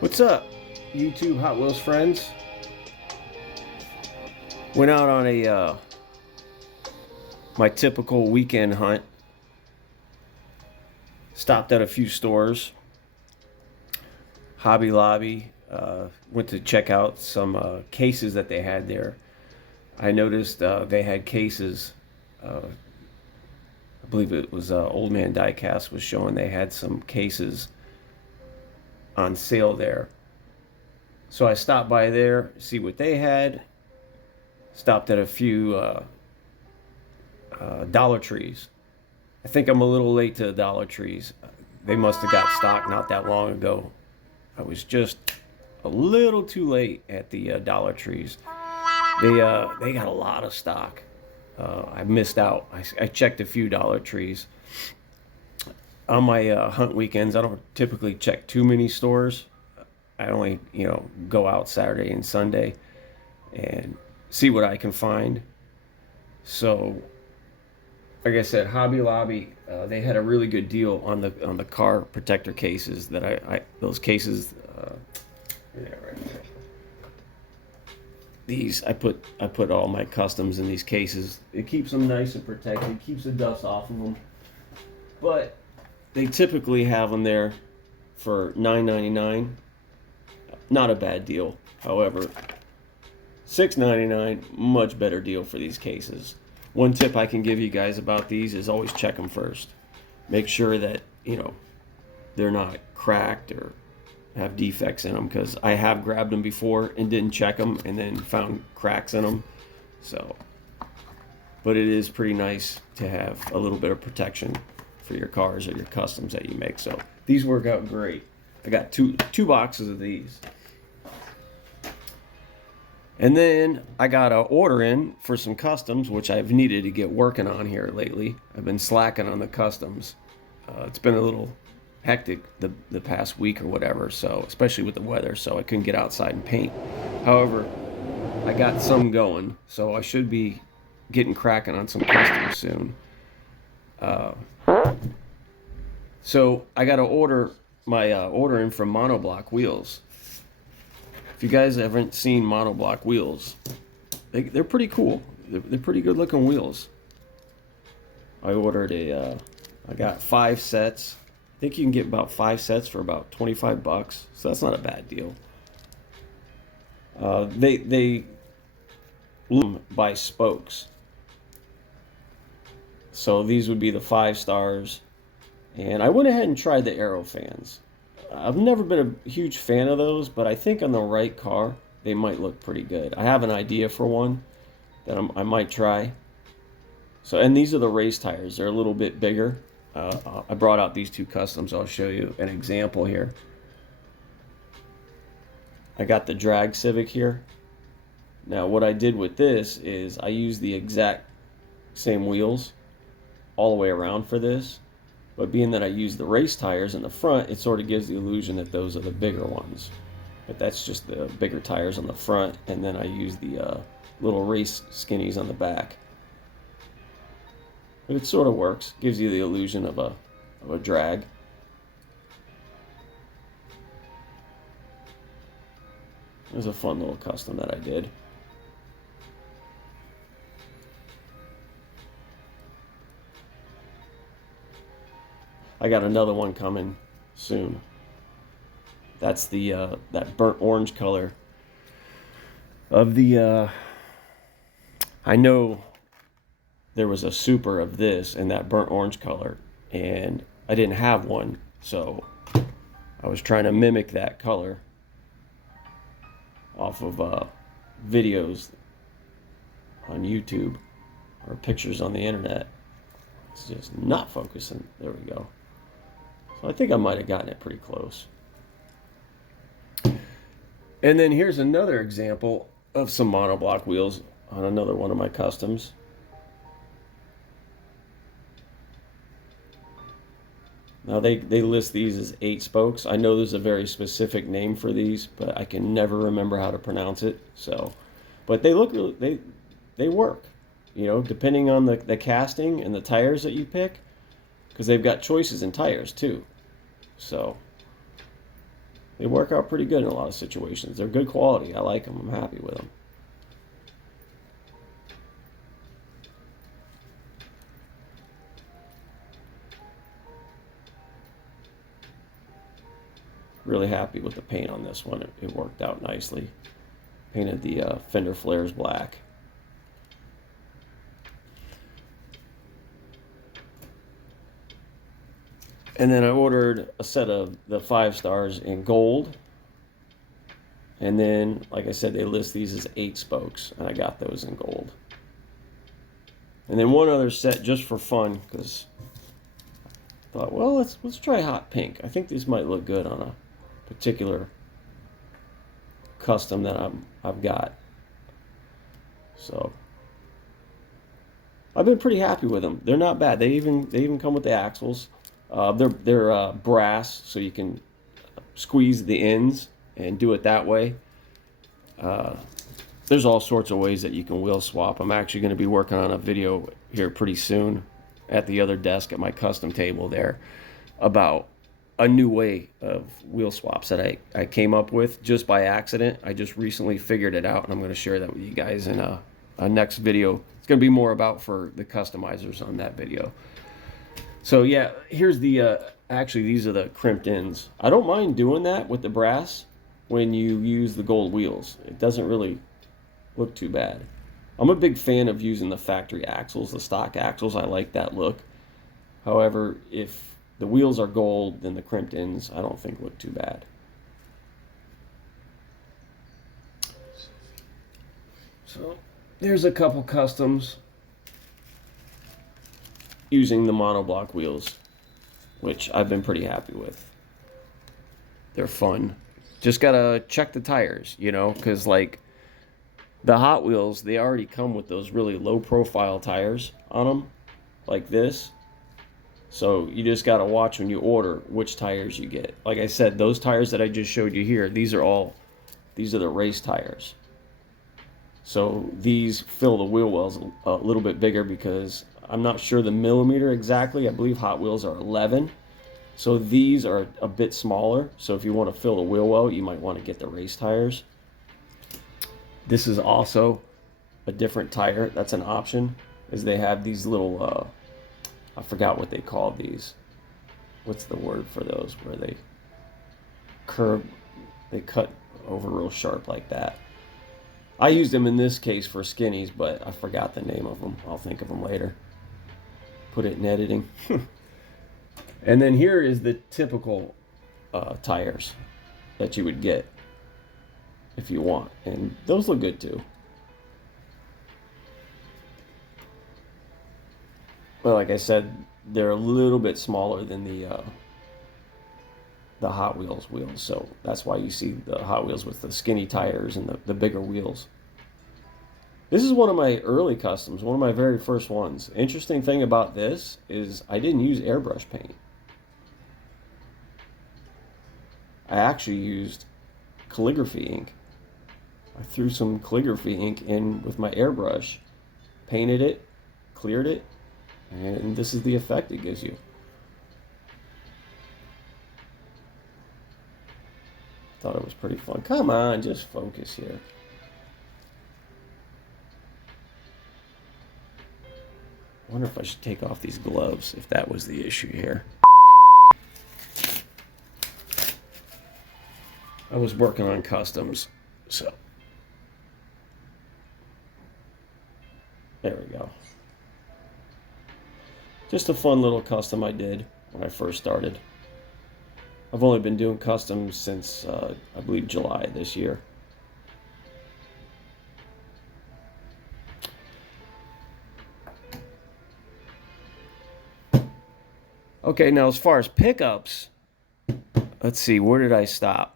What's up, YouTube Hot Wheels friends? Went out on a my typical weekend hunt. Stopped at a few stores. Hobby Lobby. Went to check out some cases that they had there. I noticed they had cases. I believe it was Old Man Diecast was showing they had some cases on sale there. So I stopped by there, see what they had. Stopped at a few Dollar Trees. I think I'm a little late to the Dollar Trees. They must have got stock not that long ago. I was just a little too late at the Dollar Trees. They got a lot of stock. I missed out. I checked a few Dollar Trees. On my hunt weekends, I don't typically check too many stores. I only, go out Saturday and Sunday and see what I can find. So, like I said, Hobby Lobby, they had a really good deal on the car protector cases that I those cases. Yeah, right there. These I put all my customs in these cases. It keeps them nice and protected. It keeps the dust off of them. But they typically have them there for $9.99. Not a bad deal. However, $6.99, much better deal for these cases. One tip I can give you guys about these is always check them first. Make sure that, they're not cracked or have defects in them, because I have grabbed them before and didn't check them and then found cracks in them. So, but it is pretty nice to have a little bit of protection for your cars or your customs that you make. So these work out great. I got two boxes of these. And then I got an order in for some customs, which I've needed to get working on here lately. I've been slacking on the customs. It's been a little hectic the past week or whatever, so especially with the weather, so I couldn't get outside and paint. However, I got some going, so I should be getting cracking on some customs soon. So I got to order my order in from Monoblock Wheels. If you guys haven't seen monoblock wheels, they're pretty cool. They're pretty good looking wheels. I ordered I got 5 sets. I think you can get about 5 sets for about $25, so that's not a bad deal. They by spokes. So these would be the 5 stars. And I went ahead and tried the Aero fans. I've never been a huge fan of those, but I think on the right car, they might look pretty good. I have an idea for one that I might try. So, and these are the race tires. They're a little bit bigger. I brought out these 2 customs. I'll show you an example here. I got the drag Civic here. Now, what I did with this is I used the exact same wheels all the way around for this. But being that I use the race tires in the front, it sort of gives the illusion that those are the bigger ones. But that's just the bigger tires on the front, and then I use the little race skinnies on the back. But it sort of works, gives you the illusion of a drag. It was a fun little custom that I did. I got another one coming soon. That's the that burnt orange color of the. I know there was a super of this in that burnt orange color, and I didn't have one, so I was trying to mimic that color off of videos on YouTube or pictures on the internet. It's just not focusing. There we go. So I think I might have gotten it pretty close. And then here's another example of some monoblock wheels on another one of my customs. Now they list these as 8 spokes. I know there's a very specific name for these, but I can never remember how to pronounce it. So, but they look they work. Depending on the casting and the tires that you pick. Because they've got choices in tires too. So They work out pretty good in a lot of situations. They're good quality. I like them. I'm happy with them. Really happy with the paint on this one. It worked out nicely. Painted the fender flares black. And then I ordered a set of the 5 stars in gold. And then, like I said, they list these as 8 spokes, and I got those in gold. And then one other set just for fun, because I thought, well, let's try hot pink. I think these might look good on a particular custom that I've got. So I've been pretty happy with them. They're not bad. They even come with the axles. They're brass, so you can squeeze the ends and do it that way. There's all sorts of ways that you can wheel swap. I'm actually going to be working on a video here pretty soon at the other desk at my custom table there about a new way of wheel swaps that I came up with just by accident. I just recently figured it out, and I'm going to share that with you guys in a next video. It's going to be more about for the customizers on that video. So yeah, here's the, actually these are the crimped ends. I don't mind doing that with the brass when you use the gold wheels. It doesn't really look too bad. I'm a big fan of using the factory axles, the stock axles. I like that look. However, if the wheels are gold, then the crimped ends I don't think look too bad. So there's a couple customs using the monoblock wheels, which I've been pretty happy with. They're fun. Just gotta check the tires, you know, because like the Hot Wheels, they already come with those really low profile tires on them, like this. So you just gotta watch when you order which tires you get. Like I said, those tires that I just showed you here, these are the race tires. So these fill the wheel wells a little bit bigger because I'm not sure the millimeter exactly. I believe Hot Wheels are 11. So these are a bit smaller. So if you want to fill the wheel well, you might want to get the race tires. This is also a different tire. That's an option, is they have these little, I forgot what they call these. What's the word for those? Where they curve, they cut over real sharp like that. I used them in this case for skinnies, but I forgot the name of them. I'll think of them later. Put it in editing. And then here is the typical tires that you would get if you want. And those look good too. But like I said, they're a little bit smaller than the Hot Wheels wheels. So that's why you see the Hot Wheels with the skinny tires and the bigger wheels. This is one of my early customs, one of my very first ones. Interesting thing about this is I didn't use airbrush paint. I actually used calligraphy ink. I threw some calligraphy ink in with my airbrush, painted it, cleared it, and this is the effect it gives you. Thought it was pretty fun. Come on, just focus here. I wonder if I should take off these gloves, if that was the issue here. I was working on customs, so there we go. Just a fun little custom I did when I first started. I've only been doing customs since, I believe, July this year. Okay, now as far as pickups, let's see, where did I stop?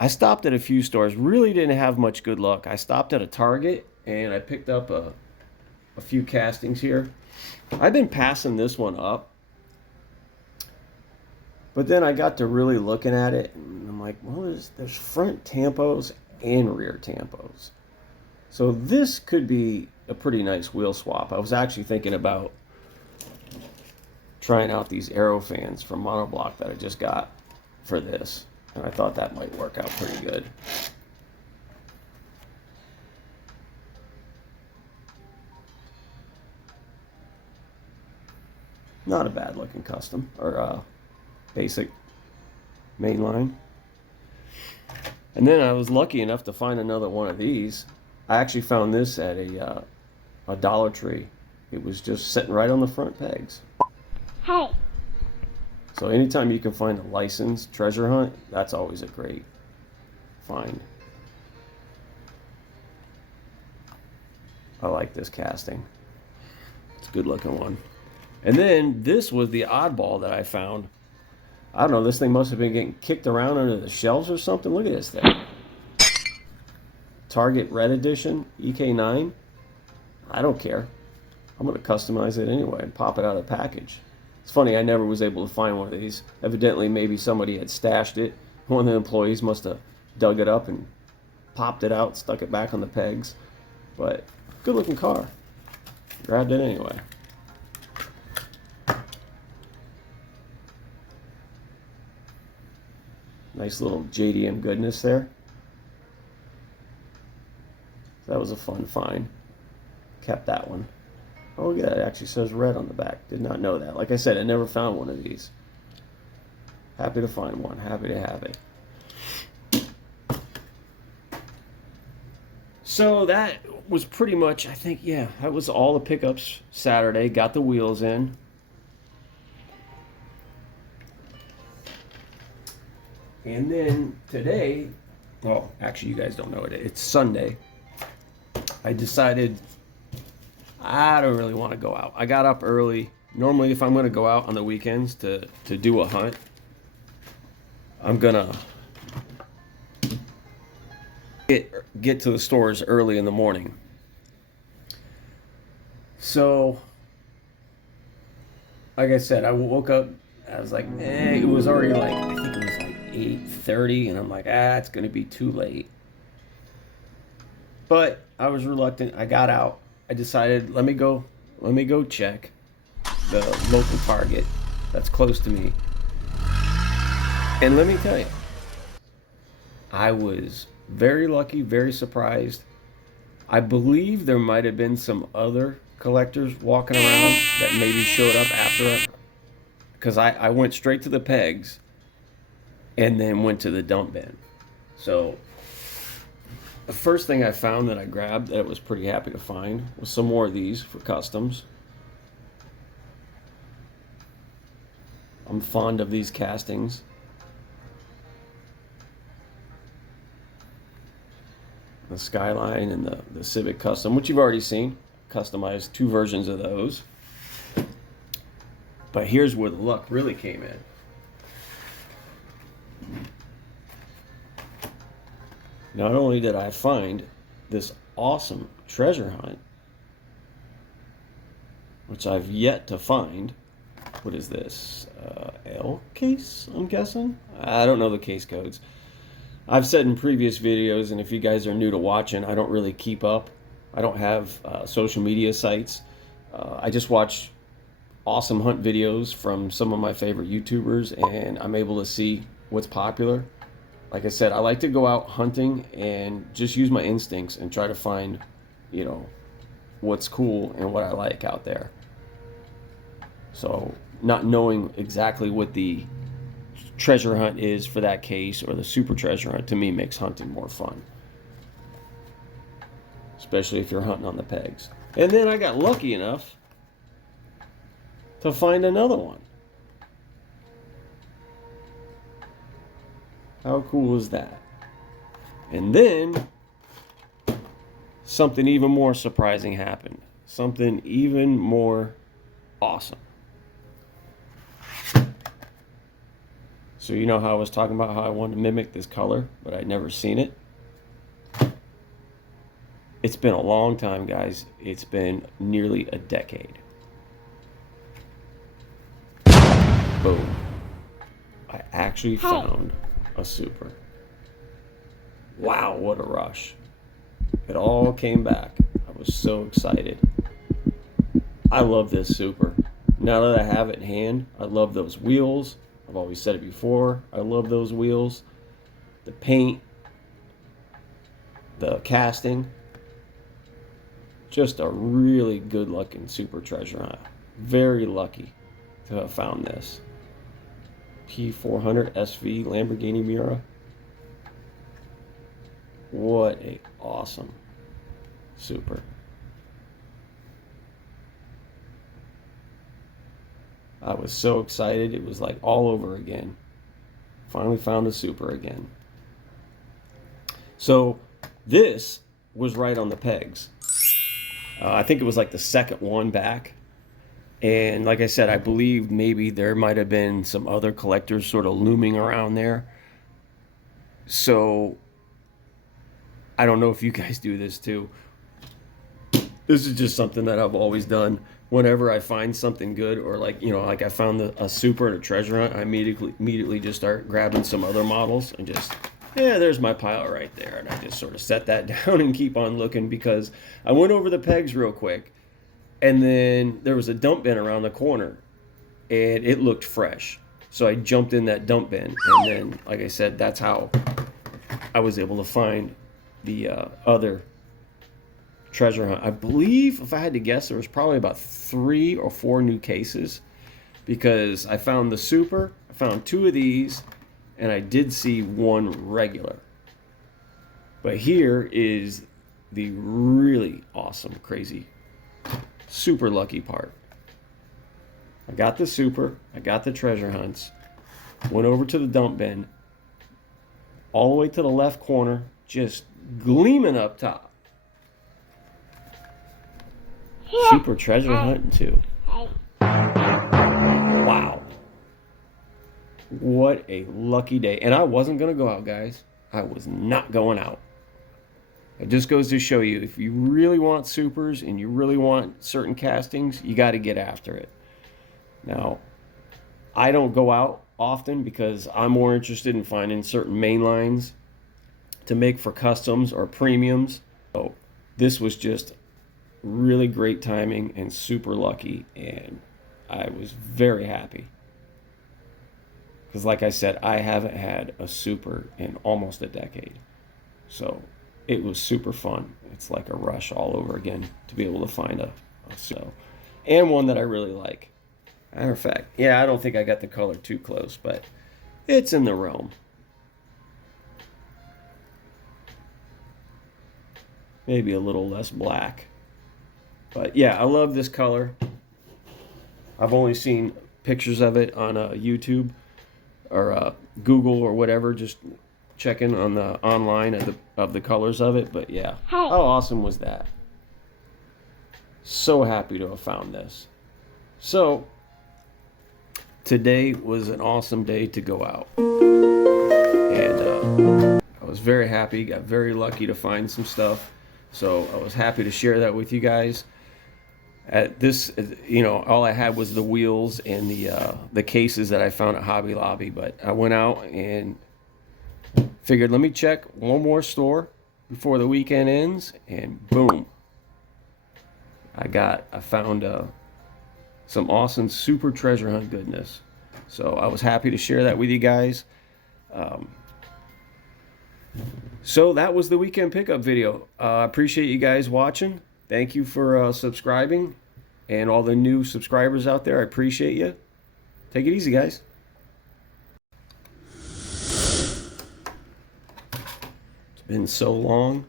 I stopped at a few stores, really didn't have much good luck. I stopped at a Target and I picked up a few castings here. I've been passing this one up, but then I got to really looking at it and I'm like, well, there's front tampos and rear tampos. So this could be a pretty nice wheel swap. I was actually thinking about trying out these aero fans from Monoblock that I just got for this. And I thought that might work out pretty good. Not a bad looking custom or basic mainline. And then I was lucky enough to find another one of these. I actually found this at a Dollar Tree. It was just sitting right on the front pegs. Hey. So anytime you can find a licensed treasure hunt, that's always a great find. I like this casting. It's a good looking one. And then this was the oddball that I found. I don't know, this thing must have been getting kicked around under the shelves or something. Look at this thing. Target Red Edition, EK9. I don't care. I'm going to customize it anyway and pop it out of the package. It's funny, I never was able to find one of these. Evidently, maybe somebody had stashed it. One of the employees must have dug it up and popped it out, stuck it back on the pegs. But, good looking car. Grabbed it anyway. Nice little JDM goodness there. That was a fun find. Kept that one. Oh yeah, it actually says red on the back. Did not know that. Like I said, I never found one of these. Happy to find one. Happy to have it. So that was pretty much, I think, yeah, that was all the pickups Saturday. Got the wheels in. And then today, well, actually you guys don't know it. It's Sunday. I decided I don't really want to go out. I got up early. Normally, if I'm going to go out on the weekends to do a hunt, I'm going to get to the stores early in the morning. So, like I said, I woke up. I was like, it was already like, I think it was like 8:30, and I'm like, it's going to be too late. But I was reluctant. I got out. I decided, let me go check the local Target that's close to me. And let me tell you, I was very lucky, very surprised. I believe there might have been some other collectors walking around that maybe showed up after it. Because I went straight to the pegs and then went to the dump bin. So the first thing I found that I grabbed that I was pretty happy to find was some more of these for customs. I'm fond of these castings. The Skyline and the Civic Custom, which you've already seen. Customized 2 versions of those. But here's where the luck really came in. Not only did I find this awesome treasure hunt, which I've yet to find. What is this? L case, I'm guessing? I don't know the case codes. I've said in previous videos, and if you guys are new to watching, I don't really keep up. I don't have social media sites. I just watch awesome hunt videos from some of my favorite YouTubers, and I'm able to see what's popular. Like I said, I like to go out hunting and just use my instincts and try to find, what's cool and what I like out there. So not knowing exactly what the treasure hunt is for that case or the super treasure hunt, to me, makes hunting more fun. Especially if you're hunting on the pegs. And then I got lucky enough to find another one. How cool is that? And then something even more surprising happened. Something even more awesome. So you know how I was talking about how I wanted to mimic this color, but I'd never seen it? It's been a long time, guys. It's been nearly a decade. Boom. I actually found a super. Wow, what a rush. It all came back. I was so excited. I love this super. Now that I have it in hand, I love those wheels. I've always said it before. I love those wheels. the paint, the casting. Just a really good looking super treasure hunt. Very lucky to have found this. P400 SV Lamborghini Miura. What a awesome super. I was so excited. It was like all over again. Finally found a super again. So this was right on the pegs. I think it was like the second one back. And like I said, I believe maybe there might have been some other collectors sort of looming around there. So I don't know if you guys do this too. This is just something that I've always done. Whenever I find something good, or like, you know, like I found a super in a treasure hunt, I immediately just start grabbing some other models and just, yeah, there's my pile right there. And I just sort of set that down and keep on looking, because I went over the pegs real quick, and then there was a dump bin around the corner and it looked fresh. So I jumped in that dump bin, and then, like I said, that's how I was able to find the other treasure hunt. I believe, if I had to guess, there was probably about 3 or 4 new cases, because I found the super, I found 2 of these, and I did see 1 regular. But here is the really awesome, crazy, super lucky part. I got the super, I got the treasure hunts, went over to the dump bin, all the way to the left corner, just gleaming up top. Super treasure hunting too. Wow. What a lucky day. And I wasn't going to go out, guys. I was not going out. It just goes to show you, if you really want supers and you really want certain castings, you got to get after it. Now, I don't go out often because I'm more interested in finding certain main lines to make for customs or premiums. So this was just really great timing and super lucky, and I was very happy, because like I said, I haven't had a super in almost a decade. So it was super fun. It's like a rush all over again to be able to find a so, and one that I really like. Matter of fact, yeah, I don't think I got the color too close, but it's in the realm. Maybe a little less black. But yeah, I love this color. I've only seen pictures of it on YouTube or Google or whatever, just checking on the online of the colors of it. But yeah, how awesome was that? So happy to have found this. So today was an awesome day to go out, and I was very happy. Got very lucky to find some stuff. So I was happy to share that with you guys. At this, you know, all I had was the wheels and the cases that I found at Hobby Lobby. But I went out and figured, let me check one more store before the weekend ends, and boom, I found some awesome super treasure hunt goodness. So I was happy to share that with you guys. So that was the weekend pickup video. I appreciate you guys watching. Thank you for subscribing, and all the new subscribers out there, I appreciate you. Take it easy, guys. It's been so long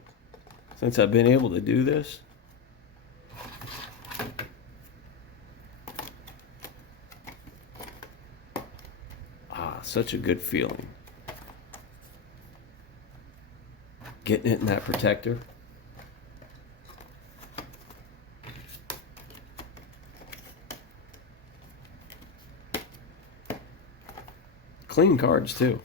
since I've been able to do this. Such a good feeling. Getting it in that protector. Clean cards too.